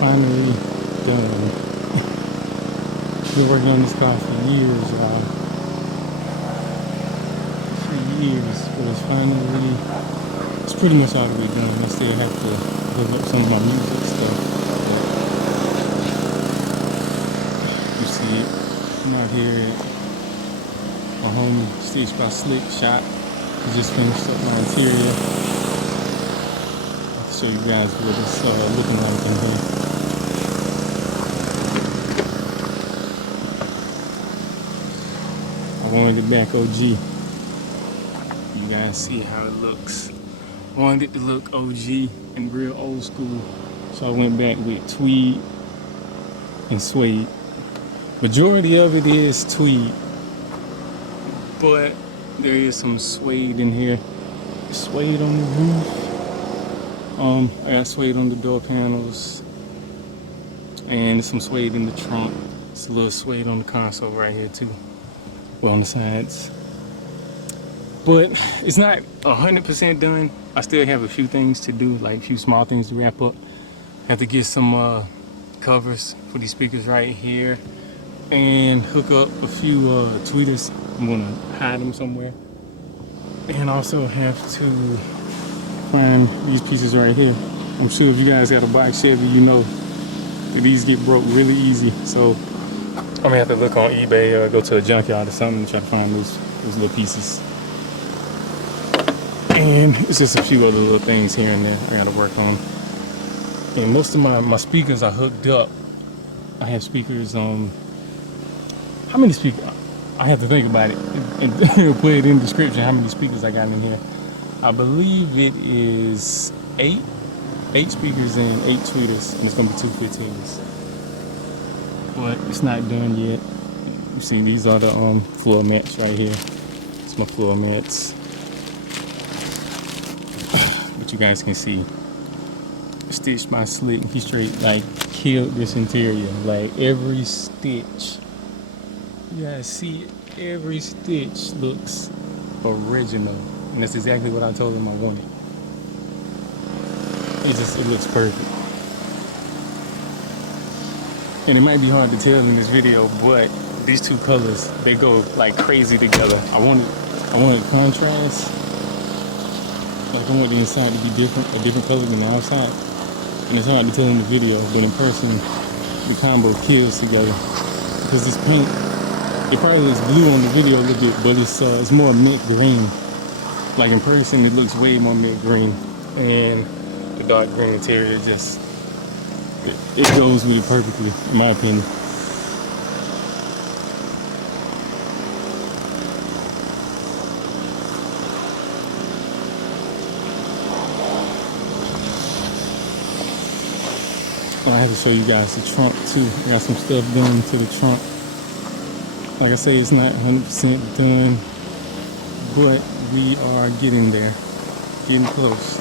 finally done. Been working on this car for years, y'all. For years, but it's pretty much all the way done. I still have to hook up some of my music stuff. You see it. I'm out here at my home Stitched by Slick shop. I just finished up my interior. I'll show you guys what it's looking like in here. I wanted it back OG. You guys see how it looks. I wanted it to look OG and real old school. So I went back with tweed and suede. Majority of it is tweed, but there is some suede in here. Suede on the roof. I got suede on the door panels, and some suede in the trunk. It's a little suede on the console right here too. Well, on the sides. But it's not 100% done. I still have a few things to do, like a few small things to wrap up. Have to get some covers for these speakers right here, and hook up a few tweeters. I'm gonna hide them somewhere. And also have to find these pieces right here. I'm sure if you guys got a box Chevy, you know that these get broke really easy. So I'm gonna have to look on eBay or go to a junkyard or something to try to find those little pieces. And it's just a few other little things here and there I gotta work on. And most of my speakers are hooked up. I have speakers on, how many speakers? I have to think about it and put it in the description how many speakers I got in here. I believe it is 8 speakers and 8 tweeters, and it's gonna be 2 15s. But it's not done yet. You see, these are the floor mats right here. It's my floor mats. But you guys can see, Stitched by Slick. He straight like killed this interior. Like every stitch. You guys see it? Every stitch looks original. And that's exactly what I told him I wanted. It looks perfect. And it might be hard to tell in this video, but these two colors, they go like crazy together. I wanted contrast. Like I want the inside to be different, a different color than the outside. And it's hard to tell in the video, but in person, the combo kills together. Because this paint, it probably looks blue on the video a little bit, but it's more mint green. Like in person, it looks way more mint green. And the dark green interior just, it goes with it perfectly, in my opinion. I have to show you guys the trunk too. I got some stuff done to the trunk. Like I say, it's not 100% done, but we are getting there, getting close.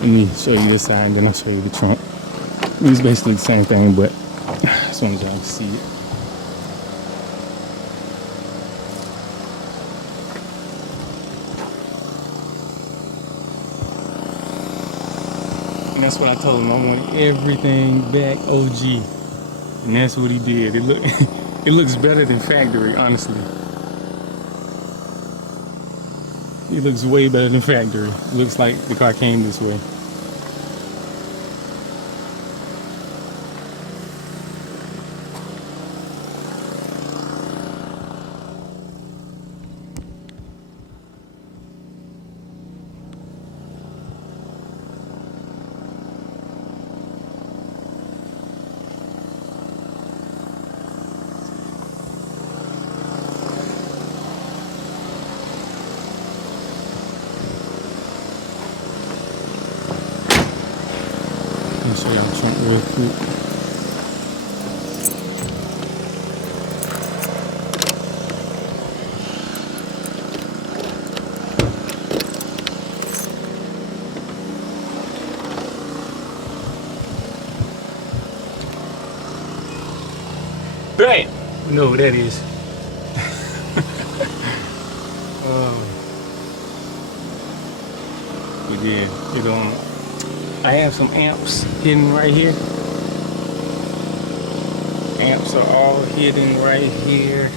Let me show you this side, and then I'll show you the trunk. It's basically the same thing, but as long as y'all can see it. And that's what I told him. I want everything back OG, and that's what he did. It looks better than factory, honestly. It looks way better than factory. It looks like the car came this way. Let me show y'all the trunk real quick. Bam! You know what that is. We did. I have some amps hidden right here. Amps are all hidden right here.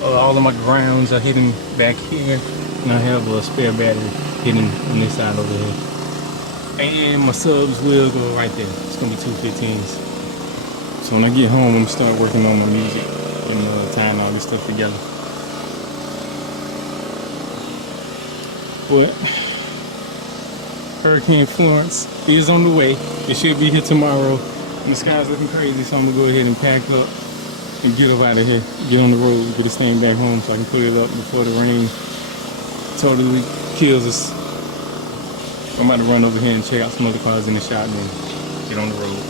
All of my grounds are hidden back here. And I have a spare battery hidden on this side over here. And my subs will go right there. It's gonna be 215s. So when I get home, I'm gonna start working on my music and tying all this stuff together. But Hurricane Florence is on the way. It should be here tomorrow. And the sky's looking crazy, so I'm gonna go ahead and pack up and get up out of here. Get on the road, get this thing back home so I can put it up before the rain totally kills us. I'm about to run over here and check out some other cars in the shop and then get on the road.